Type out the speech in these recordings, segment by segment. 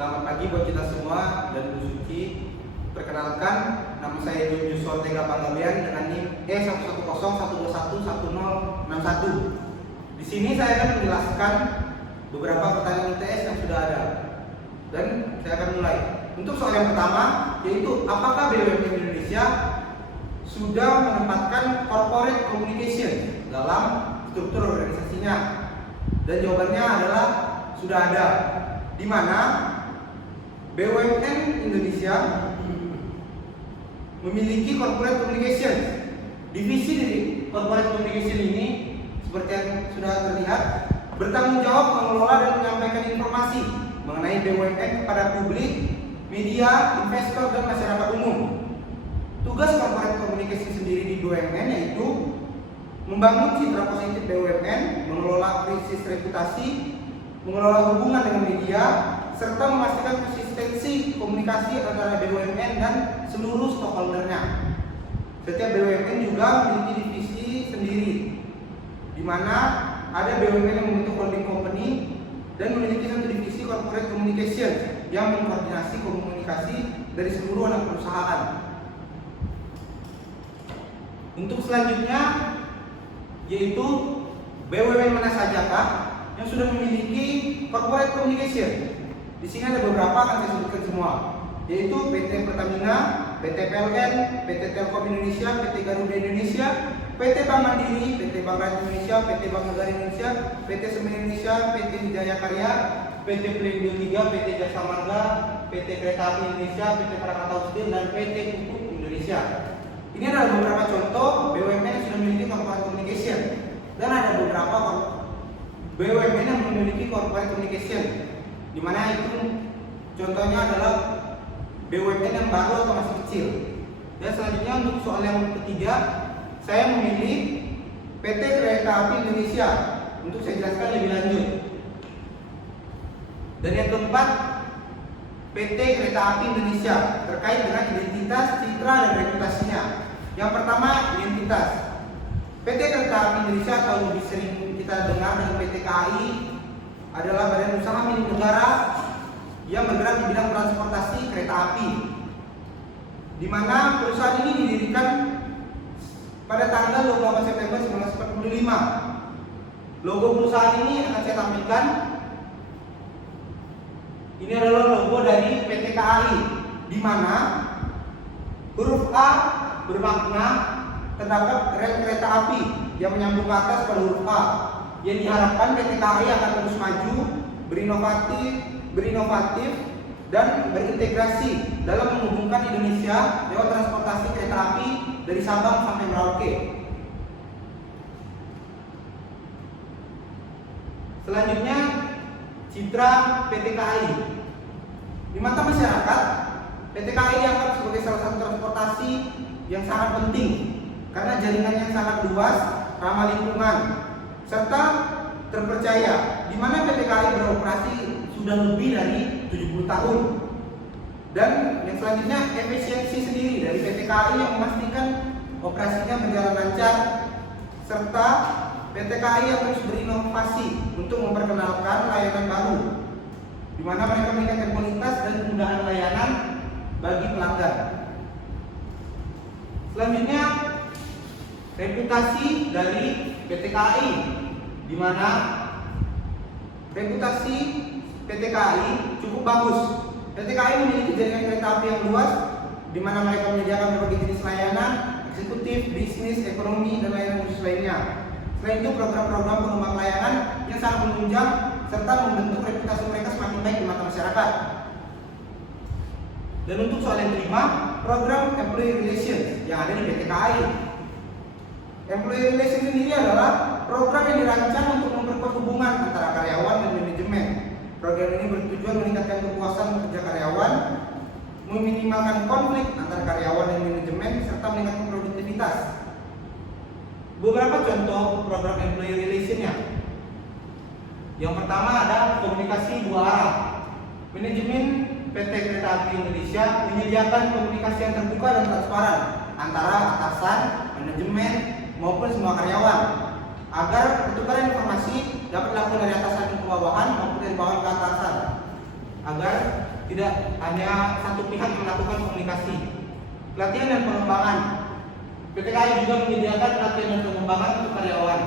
Selamat pagi buat kita semua dan Bu Suci. Perkenalkan, nama saya Yusuf Ortega Panggabean dengan NIM E11012111061. Di sini saya akan menjelaskan beberapa pertanyaan ITS yang sudah ada. Dan saya akan mulai. Untuk soal yang pertama, yaitu apakah BUMN Indonesia sudah menempatkan corporate communication dalam struktur organisasinya? Dan jawabannya adalah sudah ada, di mana BUMN Indonesia memiliki corporate communication. Divisi dari corporate communication ini seperti yang sudah terlihat bertanggung jawab mengelola dan menyampaikan informasi mengenai BUMN kepada publik, media, investor, dan masyarakat umum. Tugas corporate communication sendiri di BUMN yaitu membangun citra positif BUMN, mengelola krisis reputasi, mengelola hubungan dengan media, serta memastikan konsistensi komunikasi antara BUMN dan seluruh stakeholdernya. Setiap BUMN juga memiliki divisi sendiri, di mana ada BUMN yang membentuk holding company dan memiliki satu divisi corporate communication yang mengkoordinasi komunikasi dari seluruh anak perusahaan. Untuk selanjutnya, yaitu BUMN mana sajakah yang sudah memiliki corporate communication. Di sini ada beberapa, akan saya sebutkan semua, yaitu PT Pertamina, PT PLN, PT Telkom Indonesia, PT Garuda Indonesia, PT Bank Mandiri, PT Bank Rakyat Indonesia, PT Bank Negara Indonesia, PT Semen Indonesia, PT Wijaya Karya, PT Pelindo 3, PT Jasa Marga, PT Kereta Api Indonesia, PT Krakatau Steel, dan PT Pupuk Indonesia. Ini adalah beberapa contoh BUMN yang sudah memiliki corporate communication, dan ada beberapa BUMN yang memiliki corporate communication, di mana itu contohnya adalah BUMN yang baru atau masih kecil. Dan selanjutnya untuk soal yang ketiga, saya memilih PT Kereta Api Indonesia untuk saya jelaskan lebih lanjut. Dan yang keempat, PT Kereta Api Indonesia terkait dengan identitas, citra, dan reputasinya. Yang pertama, identitas. PT Kereta Api Indonesia atau lebih sering kita dengar dengan PT KAI adalah badan usaha milik negara yang bergerak di bidang transportasi kereta api, di mana perusahaan ini didirikan pada tanggal 28 September 1945. Logo perusahaan ini akan saya tampilkan. Ini adalah logo dari PT KAI, di mana huruf A bermakna terdapat rel kereta api yang menyambung ke atas pada huruf A, yang diharapkan PT KAI akan terus maju, berinovatif dan berintegrasi dalam menghubungkan Indonesia lewat transportasi kereta api dari Sabang sampai Merauke. Selanjutnya, citra PT KAI. Di mata masyarakat, PT KAI dianggap sebagai salah satu transportasi yang sangat penting karena jaringannya sangat luas, ramah lingkungan, serta terpercaya, di mana PT KAI beroperasi sudah lebih dari 70 tahun. Dan yang selanjutnya, efisiensi sendiri dari PT KAI yang memastikan operasinya berjalan lancar, serta PT KAI yang terus berinovasi untuk memperkenalkan layanan baru, di mana mereka meningkatkan kualitas dan kemudahan layanan bagi pelanggan. Selanjutnya, reputasi dari PT KAI, di mana reputasi PT KAI cukup bagus. PT KAI memiliki jaringan kereta api yang luas, di mana mereka menyediakan berbagai jenis layanan, eksekutif, bisnis, ekonomi, dan layanan khusus lainnya. Selain itu, program-program pengembangan layanan yang sangat menunjang serta membentuk reputasi mereka semakin baik di mata masyarakat. Dan untuk soal yang kelima, program Employee Relations yang ada di PT KAI. Employee Relations sendiri adalah program yang dirancang untuk memperkuat hubungan antara karyawan dan manajemen. Program ini bertujuan meningkatkan kepuasan kerja karyawan, meminimalkan konflik antara karyawan dan manajemen, serta meningkatkan produktivitas. Beberapa contoh program Employee Relation-nya. Yang pertama ada komunikasi dua arah. Manajemen PT Kereta Api Indonesia menyediakan komunikasi yang terbuka dan transparan antara atasan, manajemen, maupun semua karyawan, agar pertukaran informasi dapat dilakukan dari atasan ke bawahan maupun dari bawahan ke atasan, agar tidak hanya satu pihak yang melakukan komunikasi. Pelatihan dan pengembangan. PT KAI juga menyediakan pelatihan dan pengembangan untuk karyawan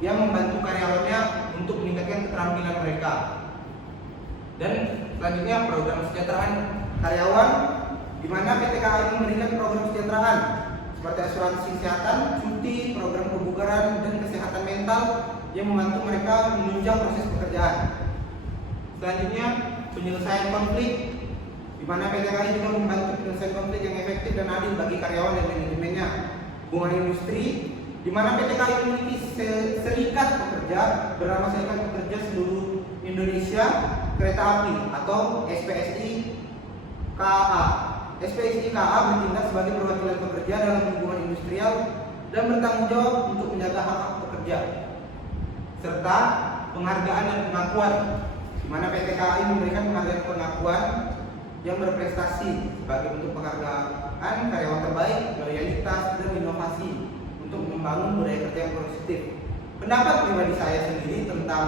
yang membantu karyawannya untuk meningkatkan keterampilan mereka. Dan selanjutnya program kesejahteraan karyawan, di mana PT KAI memberikan program kesejahteraan seperti asuransi kesehatan, cuti, program kebugaran, dan kesehatan mental yang membantu mereka menunjang proses pekerjaan. Selanjutnya penyelesaian konflik, di mana PT KAI juga membantu penyelesaian konflik yang efektif dan adil bagi karyawan dan manajemennya. Hubungan industri, di mana PT KAI memiliki serikat pekerja bernama Serikat Pekerja Seluruh Indonesia Kereta Api atau SPSI KA. SPSI KA bertindak sebagai perwakilan pekerja dalam hubungan industrial dan bertanggung jawab untuk menjaga hak-hak pekerja, serta penghargaan dan pengakuan, di mana PT KAI memberikan penghargaan pengakuan yang berprestasi sebagai bentuk penghargaan karyawan terbaik, loyalitas, dan inovasi untuk membangun budaya kerja yang positif. Pendapat pribadi saya sendiri tentang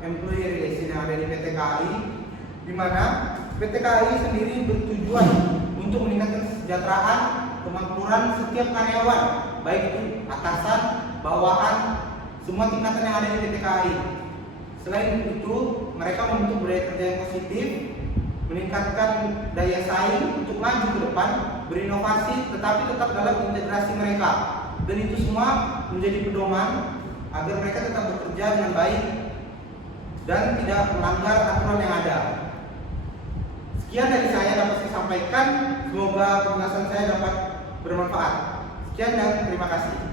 employee relation yang ada di PT KAI, di mana PT KAI sendiri bertujuan untuk meningkatkan kesejahteraan, kemakmuran setiap karyawan, baik itu atasan, bawahan, semua tingkatan yang ada di PT KAI. Selain itu, mereka membentuk budaya kerja yang positif, meningkatkan daya saing untuk maju ke depan, berinovasi, tetapi tetap dalam integrasi mereka. Dan itu semua menjadi pedoman agar mereka tetap bekerja dengan baik dan tidak melanggar aturan yang ada. Sekian dari saya dapat saya sampaikan. Semoga penjelasan saya dapat bermanfaat. Sekian dan terima kasih.